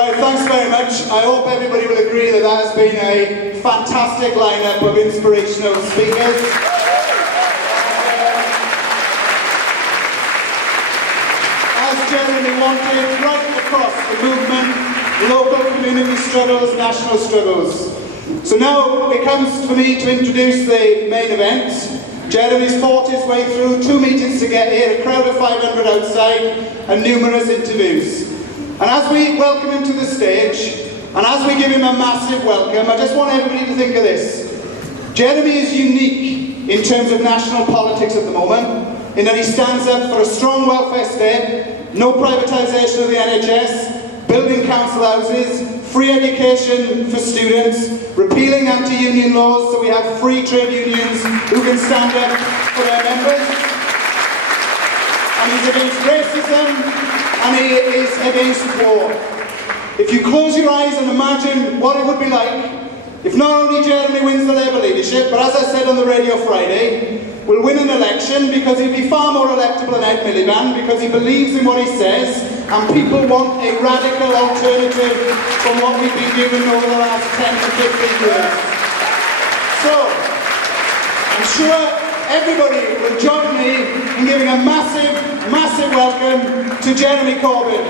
Right, thanks very much. I hope everybody will agree that that has been a fantastic lineup of inspirational speakers. As Jeremy wanted, right across the movement, local community struggles, national struggles. So now it comes for me to introduce the main event. Jeremy's fought his way through 2 meetings to get here, a crowd of 500 outside, and numerous interviews. And as we welcome him to the stage, and as we give him a massive welcome, I just want everybody to think of this. Jeremy is unique in terms of national politics at the moment, in that he stands up for a strong welfare state, no privatisation of the NHS, building council houses, free education for students, repealing anti-union laws so we have free trade unions who can stand up for their members. And he's against racism, and he is against war. If you close your eyes and imagine what it would be like if not only Jeremy wins the Labour leadership, but as I said on the radio Friday, will win an election because he'll be far more electable than Ed Miliband because he believes in what he says and people want a radical alternative from what we've been given over the last 10 to 15 years. So, I'm sure everybody will join me in giving a massive, massive welcome to Jeremy Corbyn.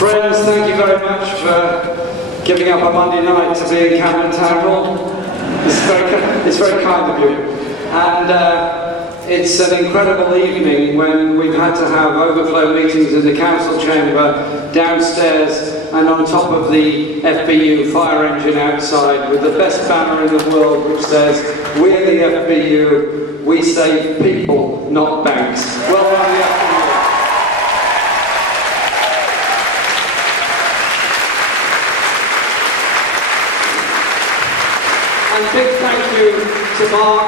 Friends, thank you very much for giving up a Monday night to be in Camden Town Hall. It's very kind of you. And it's an incredible evening when we've had to have overflow meetings in the council chamber, downstairs, and on top of the FBU fire engine outside with the best banner in the world which says, "We're the FBU, we save people, not banks." Well done, the FBU. And big thank you to Mark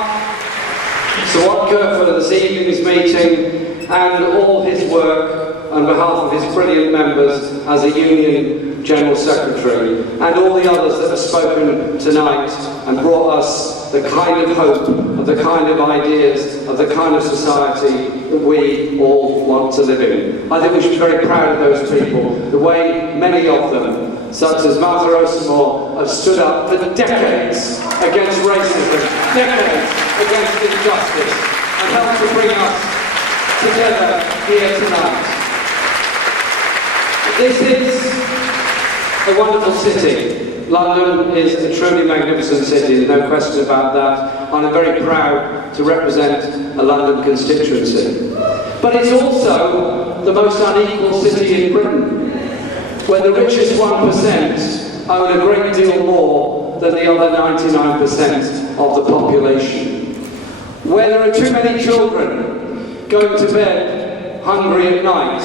Sawatka for this evening's meeting and all his work on behalf of his brilliant members as a Union General Secretary and all the others that have spoken tonight and brought us the kind of hope, of the kind of ideas, of the kind of society that we all want to live in. I think we should be very proud of those people, the way many of them, such as Martha Rosamore, have stood up for decades against racism, decades against injustice, and helped to bring us together here tonight. This is a wonderful city. London is a truly magnificent city, there's no question about that, and I'm very proud to represent a London constituency. But it's also the most unequal city in Britain, where the richest 1% own a great deal more than the other 99% of the population. Where there are too many children going to bed hungry at night,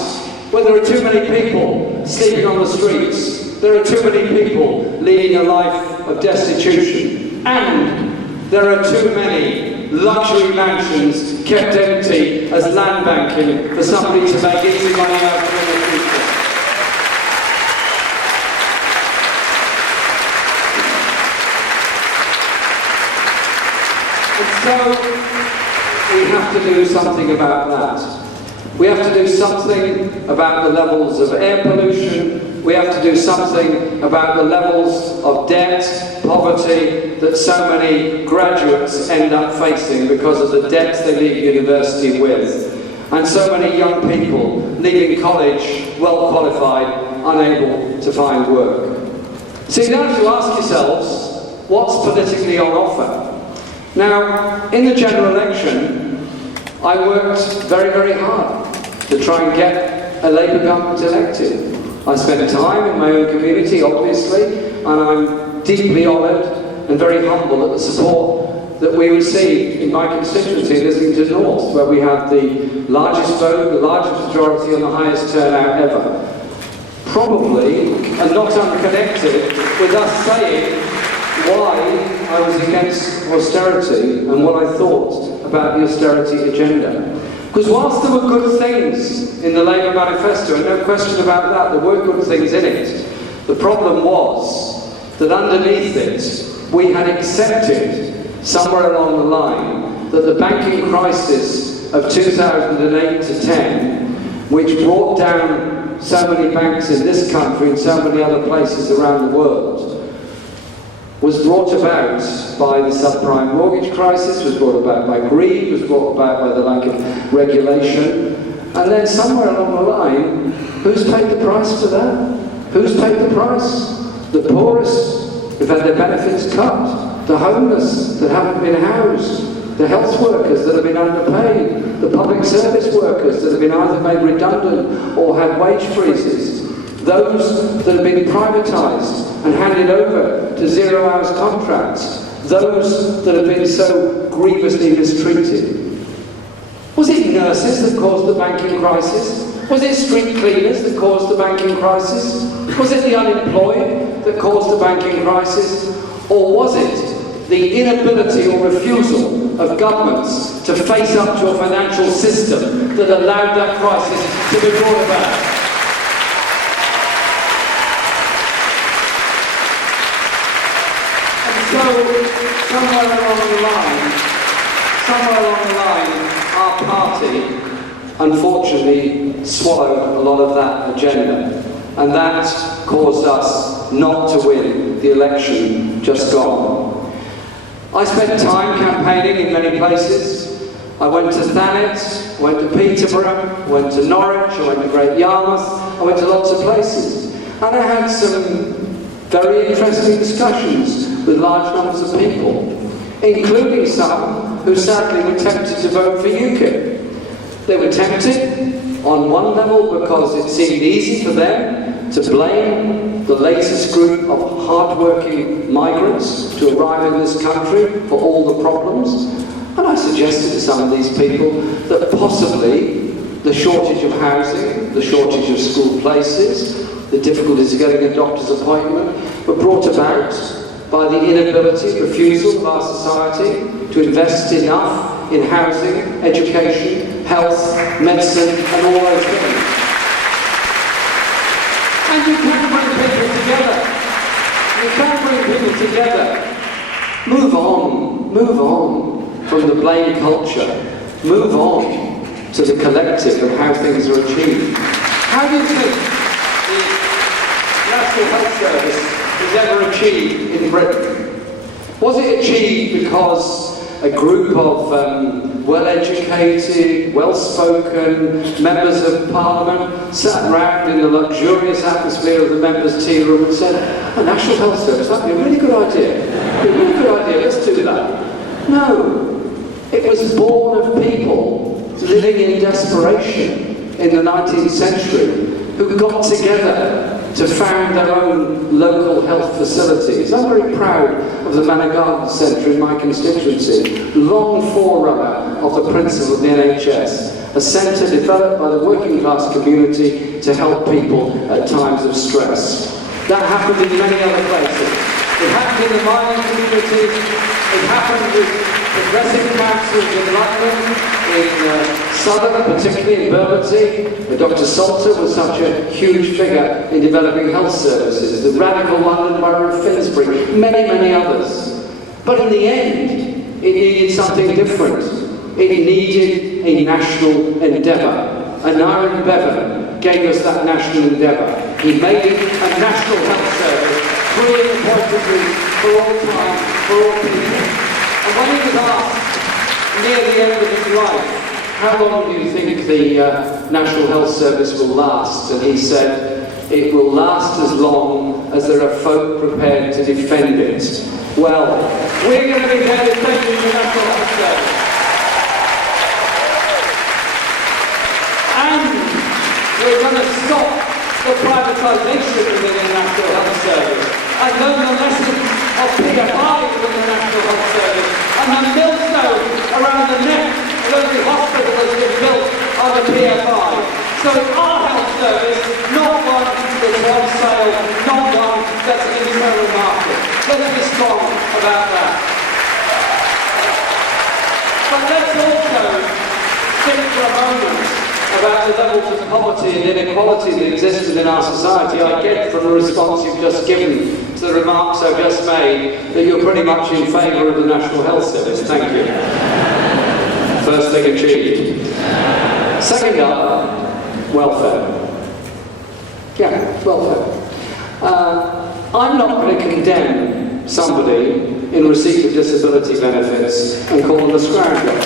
where there are too many people sleeping on the streets, there are too many people leading a life of destitution, and there are too many luxury mansions kept empty as land banking for somebody to make easy money out of in the future. And so we have to do something about that. We have to do something about the levels of air pollution. We have to do something about the levels of debt, poverty that so many graduates end up facing because of the debts they leave university with. And so many young people leaving college well qualified, unable to find work. So you have to ask yourselves, what's politically on offer? Now, in the general election, I worked very, very hard to try and get a Labour government elected. I spent time in my own community, obviously, and I'm deeply honoured and very humble at the support that we received in my constituency in Islington North, where we had the largest vote, the largest majority and the highest turnout ever. Probably, and not unconnected, with us saying why I was against austerity and what I thought about the austerity agenda. Because whilst there were good things in the Labour manifesto, and no question about that, there were good things in it, the problem was that underneath it, we had accepted somewhere along the line that the banking crisis of 2008 to 10, which brought down so many banks in this country and so many other places around the world, was brought about by the subprime mortgage crisis, was brought about by greed, was brought about by the lack of regulation, and then somewhere along the line, who's paid the price for that? Who's paid the price? The poorest, who've had their benefits cut, the homeless that haven't been housed, the health workers that have been underpaid, the public service workers that have been either made redundant or had wage freezes, those that have been privatised and handed over to zero-hours contracts, those that have been so grievously mistreated. Was it nurses that caused the banking crisis? Was it street cleaners that caused the banking crisis? Was it the unemployed that caused the banking crisis? Or was it the inability or refusal of governments to face up to a financial system that allowed that crisis to be brought about? So, somewhere along the line, our party unfortunately swallowed a lot of that agenda, and that caused us not to win the election just gone. I spent time campaigning in many places. I went to Thanet, went to Peterborough, went to Norwich, I went to Great Yarmouth, I went to lots of places, and I had some very interesting discussions with large numbers of people, including some who sadly were tempted to vote for UKIP. They were tempted on one level because it seemed easy for them to blame the latest group of hard-working migrants to arrive in this country for all the problems. And I suggested to some of these people that possibly the shortage of housing, the shortage of school places, the difficulties of getting a doctor's appointment were brought about by the inability, refusal of our society to invest enough in housing, education, health, medicine, and all those things. And you can bring people together. You can bring people together. Move on from the blame culture. Move on to the collective and how things are achieved. How do you think the National Health Service was ever achieved in Britain? Was it achieved because a group of well-educated, well-spoken members of Parliament sat round in the luxurious atmosphere of the members' tea room and said, a National Health Service, that'd be a really good idea. That'd be a really good idea, let's do that. No, it was born of people living in desperation in the 19th century who got together to found their own local health facilities. I'm very proud of the Manor Garden Centre in my constituency, long forerunner of the principle of the NHS, a centre developed by the working class community to help people at times of stress. That happened in many other places. It happened in the mining community, it happened with progressive councils in London, in Southern, particularly in Bermondsey, where Dr. Salter was such a huge figure in developing health services, the radical London Borough of Finsbury, many, many others. But in the end, it needed something different. It needed a national endeavour. And Aaron Bevan gave us that national endeavour. He made it a national health service, free and appointable for all time, for all people. And when he was asked, near the end of his life, how long do you think the National Health Service will last? And he said, it will last as long as there are folk prepared to defend it. Well, we're going to be there defending the National Health Service. And we're going to stop the privatisation within the National Health Service and learn the lessons of PFI within the National Health Service and the millstone around the neck of every hospital has been built on the PFI. So it's our health service, not one that's on sale, not one that's an internal market. Let's be strong about that. But let's also think for a moment about the levels of poverty and inequality that existed in our society. I get from the response you've just given to the remarks I've just made that you're pretty much in favour of the National Health Service. Thank you. First thing achieved. Second up, welfare. Yeah, welfare. I'm not going to condemn somebody in receipt of disability benefits and call them a scrounger.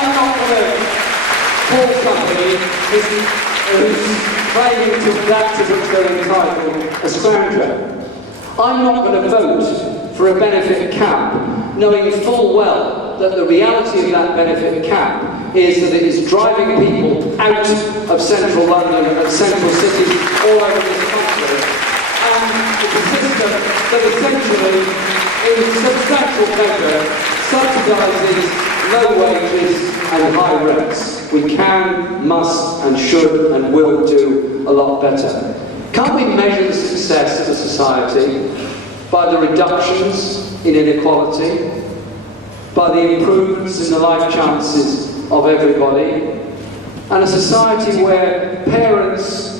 I'm not going to call somebody who's claiming to act as if they're entitled a scrounger. I'm not going to vote for a benefit cap, knowing full well that the reality of that benefit cap is that it is driving people out of central London and central cities all over this country. And it's a system that essentially, in substantial measure, subsidises low wages and high rents. We can, must and should and will do a lot better. Can't we measure the success of a society by the reductions in inequality, by the improvements in the life chances of everybody, and a society where parents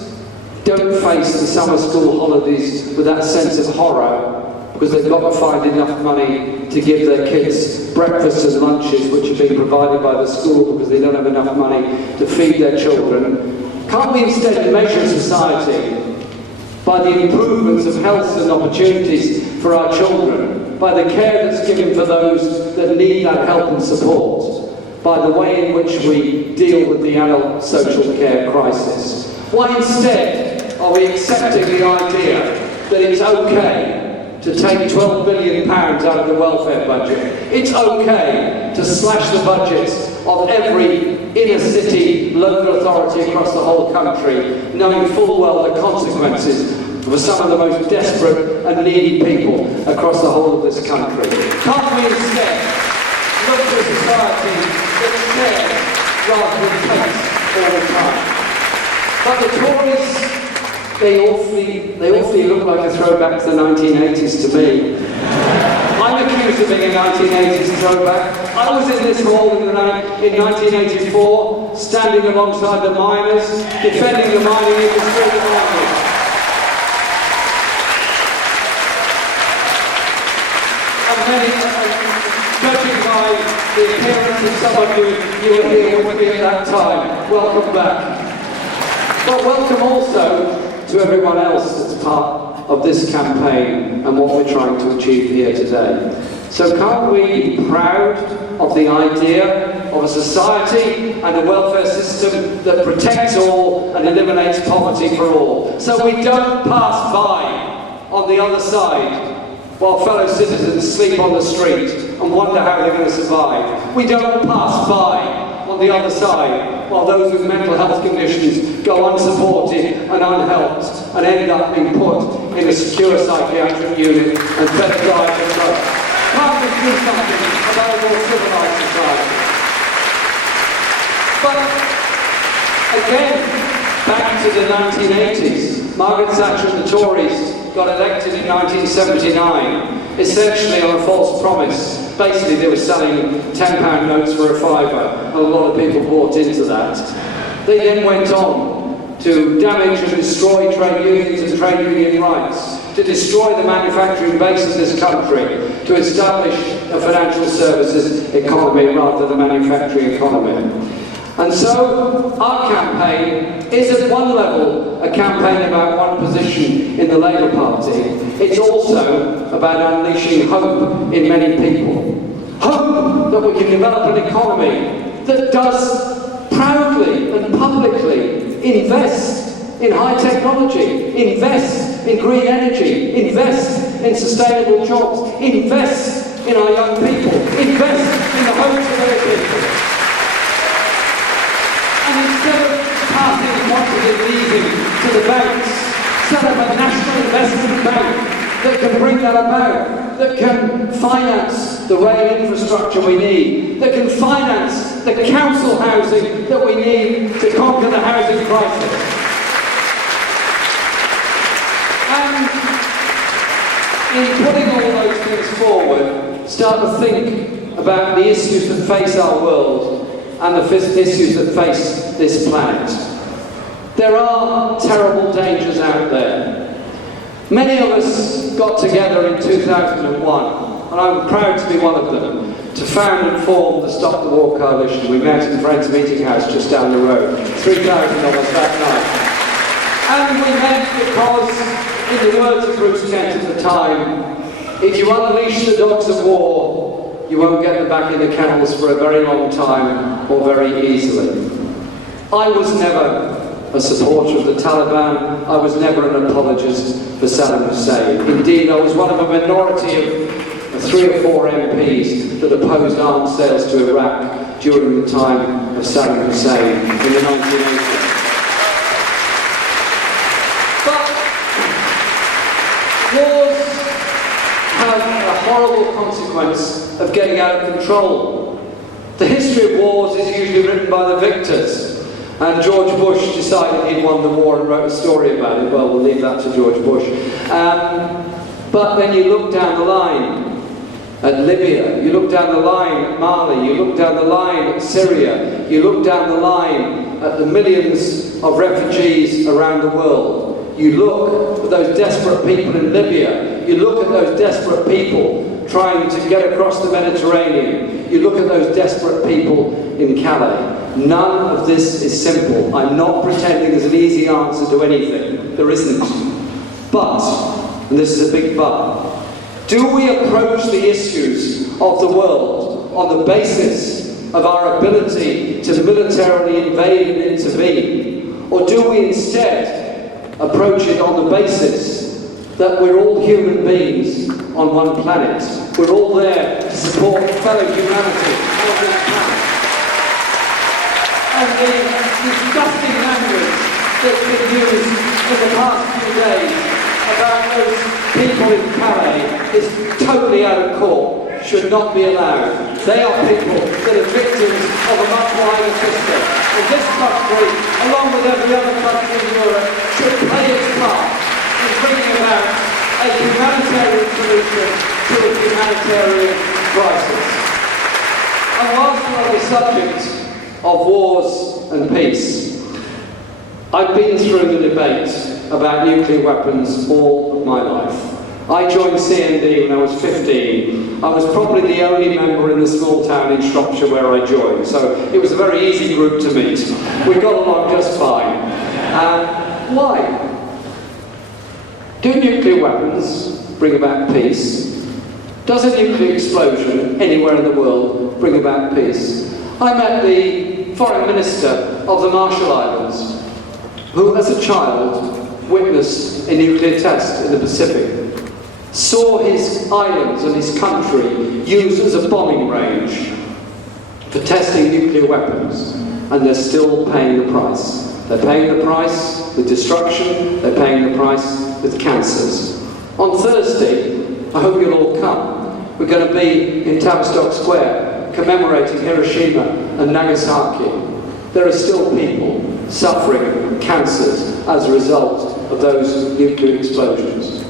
don't face the summer school holidays with that sense of horror because they've got to find enough money to give their kids breakfasts and lunches which are being provided by the school because they don't have enough money to feed their children. Can't we instead measure society by the improvements of health and opportunities for our children, by the care that's given for those that need that help and support, by the way in which we deal with the adult social care crisis? Why instead are we accepting the idea that it's okay to take £12 billion out of the welfare budget? It's okay to slash the budgets of every inner city local authority across the whole country, knowing full well the consequences for some of the most desperate and needy people across the whole of this country? Can't we instead look to a society that shares rather than takes all the time? But the Tories, they awfully look like a throwback to the 1980s to me. I'm accused of being a 1980s throwback. I was in this hall in 1984, standing alongside the miners, defending the mining industry in London. Judging by the appearance of someone you were here with me at that time, welcome back. But welcome also to everyone else that's part of this campaign and what we're trying to achieve here today. So can't we be proud of the idea of a society and a welfare system that protects all and eliminates poverty for all? So we don't pass by on the other side while fellow citizens sleep on the street and wonder how they're going to survive. We don't pass by on the other side while those with mental health conditions go unsupported and unhelped and end up being put in a secure psychiatric unit and fed diet and drugs. Can't we do something about a more civilised society? But again, back to the 1980s, Margaret Thatcher and the Tories got elected in 1979, essentially on a false promise. Basically, they were selling £10 notes for a fiver, and a lot of people bought into that. They then went on to damage and destroy trade unions and trade union rights, to destroy the manufacturing base of this country, to establish a financial services economy rather than a manufacturing economy. And so our campaign is at one level a campaign about one position in the Labour Party. It's also about unleashing hope in many people. Hope that we can develop an economy that does proudly and publicly invest in high technology, invest in green energy, invest in sustainable jobs, invest in our young people, invest in the hopes of other people. And instead of passing quantitative easing to the banks, set up a national investment bank that can bring that about, that can finance the rail infrastructure we need, that can finance the council housing that we need to conquer the housing crisis. And in putting all those things forward, start to think about the issues that face our world and the issues that face this planet. There are terrible dangers out there. Many of us got together in 2001, and I'm proud to be one of them, to found and form the Stop the War Coalition. We met in Friends Meeting House just down the road, 3,000 of us that night. And we met because, in the words of Bruce Kent at the time, if you unleash the dogs of war, you won't get them back in the kennels for a very long time or very easily. I was never a supporter of the Taliban. I was never an apologist for Saddam Hussein. Indeed, I was one of a minority of 3 or 4 MPs that opposed arms sales to Iraq during the time of Saddam Hussein in the 1980s. But wars have a horrible consequence of getting out of control. The history of wars is usually written by the victors. And George Bush decided he'd won the war and wrote a story about it. Well, we'll leave that to George Bush. But then you look down the line at Libya, you look down the line at Mali, you look down the line at Syria, you look down the line at the millions of refugees around the world. You look at those desperate people in Libya, you look at those desperate people trying to get across the Mediterranean, you look at those desperate people in Calais. None of this is simple. I'm not pretending there's an easy answer to anything. There isn't. But, and this is a big but, do we approach the issues of the world on the basis of our ability to militarily invade and intervene? Or do we instead approach it on the basis that we're all human beings on one planet? We're all there to support fellow humanity on this planet. And the disgusting language that's been used in the past few days about those people in Calais is totally out of court, should not be allowed. They are people that are victims of a much wider system. And this country, along with every other country in Europe, should play its part in bringing about a humanitarian solution to a humanitarian crisis. And whilst we're on the subject of wars and peace, I've been through the debate about nuclear weapons all of my life. I joined CND when I was 15. I was probably the only member in the small town in Shropshire where I joined, so it was a very easy group to meet. We got along just fine. Why? Do nuclear weapons bring about peace? Does a nuclear explosion anywhere in the world bring about peace? I met the foreign minister of the Marshall Islands, who as a child witnessed a nuclear test in the Pacific, saw his islands and his country used as a bombing range for testing nuclear weapons, and they're still paying the price. They're paying the price with destruction, they're paying the price with cancers. On Thursday, I hope you'll all come. We're going to be in Tavistock Square commemorating Hiroshima and Nagasaki. There are still people suffering from cancers as a result of those nuclear explosions.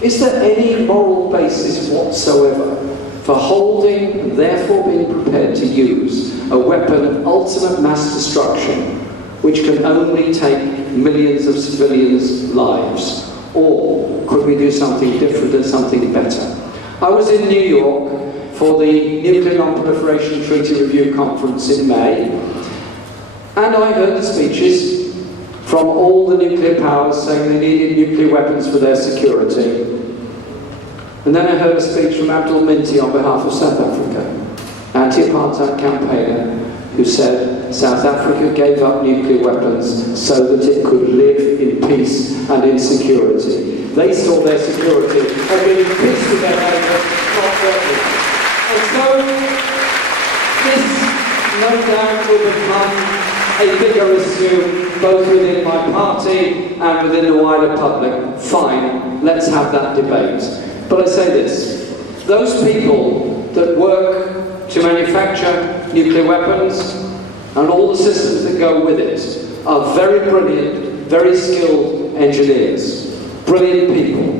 Is there any moral basis whatsoever for holding and therefore being prepared to use a weapon of ultimate mass destruction which can only take millions of civilians' lives? Or could we do something different and something better? I was in New York for the Nuclear Non-Proliferation Treaty Review Conference in May, and I heard the speeches from all the nuclear powers saying they needed nuclear weapons for their security. And then I heard a speech from Abdul Minty on behalf of South Africa, anti-apartheid campaigner, who said South Africa gave up nuclear weapons so that it could live in peace and in security. They saw their security as being in peace with their neighbours, not threatening. And so this, no doubt, will become a bigger issue both within my party and within the wider public. Fine, let's have that debate. But I say this, those people that work to manufacture nuclear weapons and all the systems that go with it are very brilliant, very skilled engineers, brilliant people.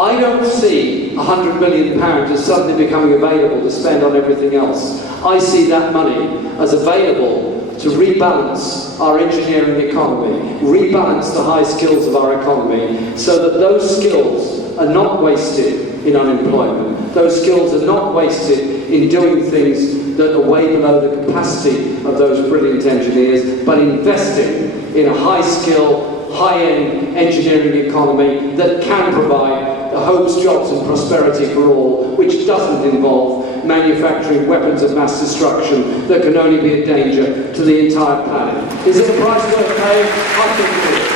I don't see £100 million as suddenly becoming available to spend on everything else. I see that money as available to rebalance our engineering economy, rebalance the high skills of our economy, so that those skills are not wasted in unemployment. Those skills are not wasted in doing things that are way below the capacity of those brilliant engineers, but investing in a high-skill, high-end engineering economy that can provide the hopes, jobs and prosperity for all, which doesn't involve manufacturing weapons of mass destruction that can only be a danger to the entire planet. Is it a price worth paying? I think it is.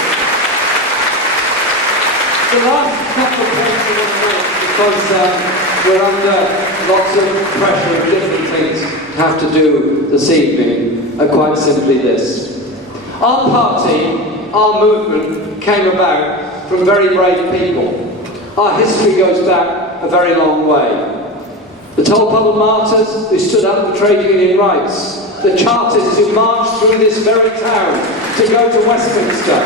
The last couple of points I want to make, because we're under lots of pressure of different things to have to do this evening, are quite simply this. Our party, our movement, came about from very brave people. Our history goes back a very long way. The Tolpuddle martyrs who stood up for trade union rights, the Chartists who marched through this very town to go to Westminster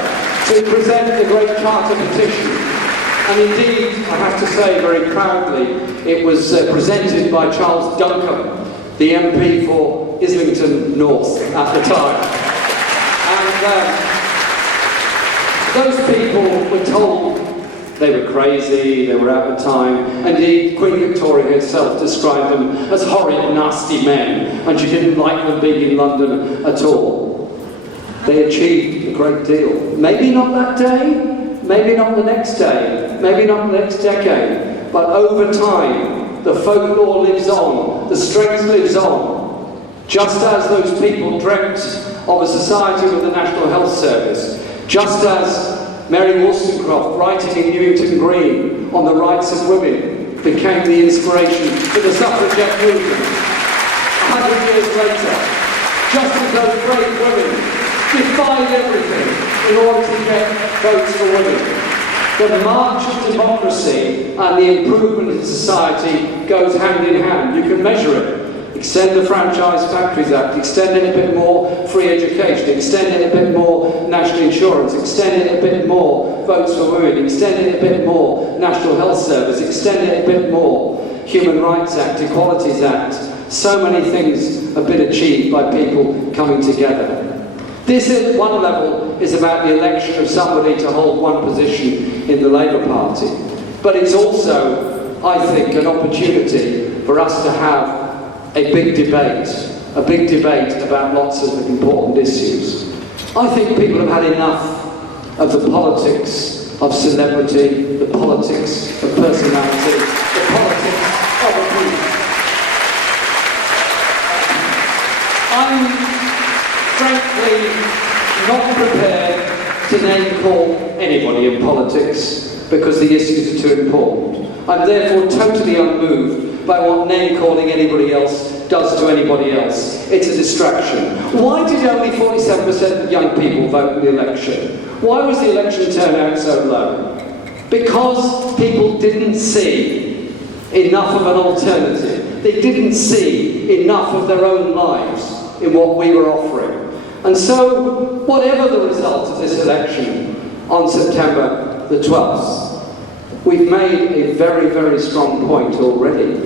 to present the Great Charter Petition. And indeed, I have to say very proudly, it was presented by Charles Duncan, the MP for Islington North at the time. And those people were told they were crazy, they were out of time. Indeed, Queen Victoria herself described them as horrid, nasty men, and she didn't like them being in London at all. They achieved a great deal. Maybe not that day, maybe not the next day, maybe not the next decade, but over time, the folklore lives on, the strength lives on. Just as those people dreamt of a society with a National Health Service, just as Mary Wollstonecraft, writing in Newington Green on the rights of women, became the inspiration for the suffragette movement. 100 years later, just as those brave women defied everything in order to get votes for women, the march of democracy and the improvement in society goes hand in hand. You can measure it. Extend the Franchise Factories Act, extend it a bit more free education, extend it a bit more national insurance, extend it a bit more votes for women, extend it a bit more National Health Service, extend it a bit more Human Rights Act, Equalities Act. So many things have been achieved by people coming together. This, at one level, is about the election of somebody to hold one position in the Labour Party. But it's also, I think, an opportunity for us to have a big debate about lots of important issues. I think people have had enough of the politics of celebrity, the politics politics of personality, the politics of abuse. I'm frankly not prepared to name call anybody in politics because the issues are too important. I'm therefore totally unmoved by what name calling anybody else does to anybody else. It's a distraction. Why did only 47% of young people vote in the election? Why was the election turnout so low? Because people didn't see enough of an alternative. They didn't see enough of their own lives in what we were offering. And so, whatever the result of this election on September the 12th, we've made a very, very strong point already.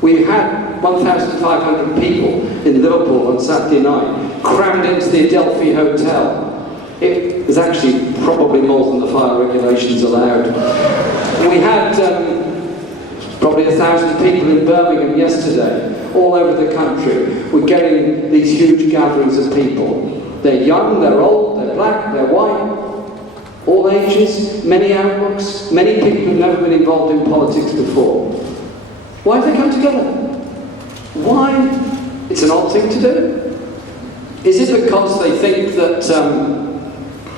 We had 1,500 people in Liverpool on Saturday night, crammed into the Adelphi Hotel. It was actually probably more than the fire regulations allowed. We had probably 1,000 people in Birmingham yesterday, all over the country. We're getting these huge gatherings of people. They're young, they're old, they're black, they're white, all ages, many outlooks, many people who've never been involved in politics before. Why have they come together? Why? It's an odd thing to do. Is it because they think that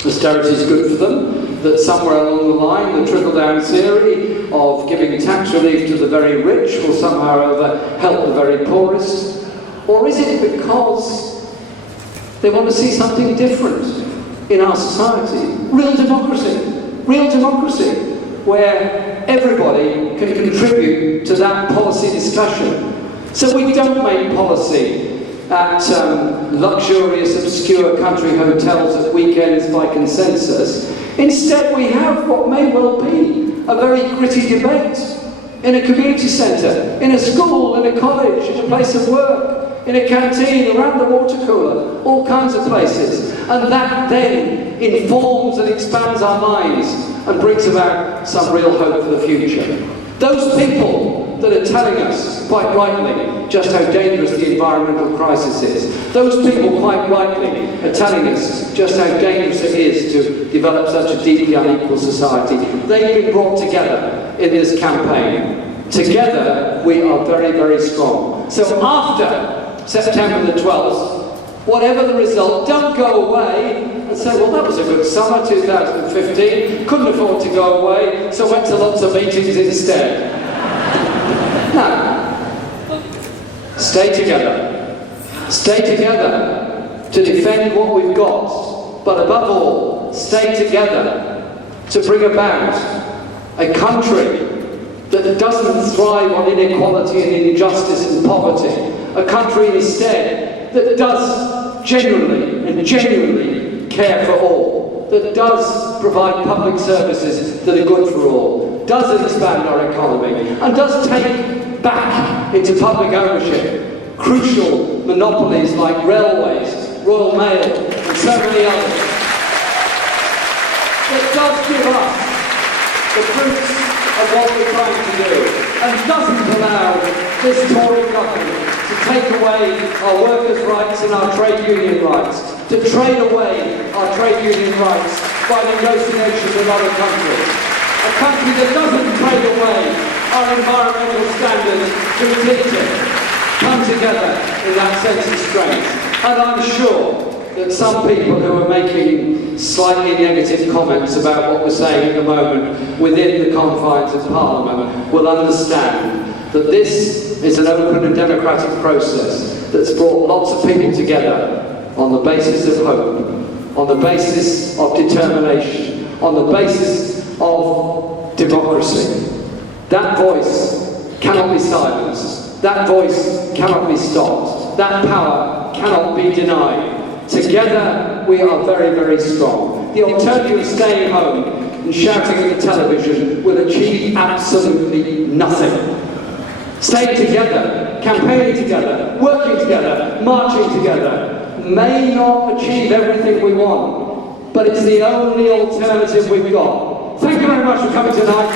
austerity is good for them? That somewhere along the line, the trickle-down theory of giving tax relief to the very rich will somehow or other help the very poorest? Or is it because they want to see something different in our society? Real democracy, where everybody can contribute to that policy discussion. So we don't make policy at luxurious, obscure country hotels at weekends by consensus. Instead, we have what may well be a very gritty debate in a community centre, in a school, in a college, in a place of work, in a canteen, around the water cooler, all kinds of places. And that then informs and expands our minds and brings about some real hope for the future. Those people that are telling us, quite rightly, just how dangerous the environmental crisis is, those people, quite rightly, are telling us just how dangerous it is to develop such a deeply unequal society. They've been brought together in this campaign. Together, we are very, very strong. So after September the 12th, whatever the result, don't go away and say, well, that was a good summer, 2015, couldn't afford to go away, so went to lots of meetings instead. No. Stay together. Stay together to defend what we've got, but above all, stay together to bring about a country that doesn't thrive on inequality and injustice and poverty, a country instead that does genuinely care for all, that does provide public services that are good for all, does expand our economy, and does take back into public ownership crucial monopolies like railways, Royal Mail, and so many others, that does give us the fruits of what we're trying to do, and doesn't allow this Tory government to take away our workers' rights and our trade union rights, to trade away our trade union rights by negotiations with other countries. A country that doesn't trade away our environmental standards completely. Come together in that sense of strength. And I'm sure that some people who are making slightly negative comments about what we're saying at the moment within the confines of Parliament will understand that this is an open and democratic process that's brought lots of people together on the basis of hope, on the basis of determination, on the basis of democracy. That voice cannot be silenced. That voice cannot be stopped. That power cannot be denied. Together, we are very, very strong. The alternative of staying home and shouting at the television will achieve absolutely nothing. Staying together, campaigning together, working together, marching together may not achieve everything we want, but it's the only alternative we've got. Thank you very much for coming tonight.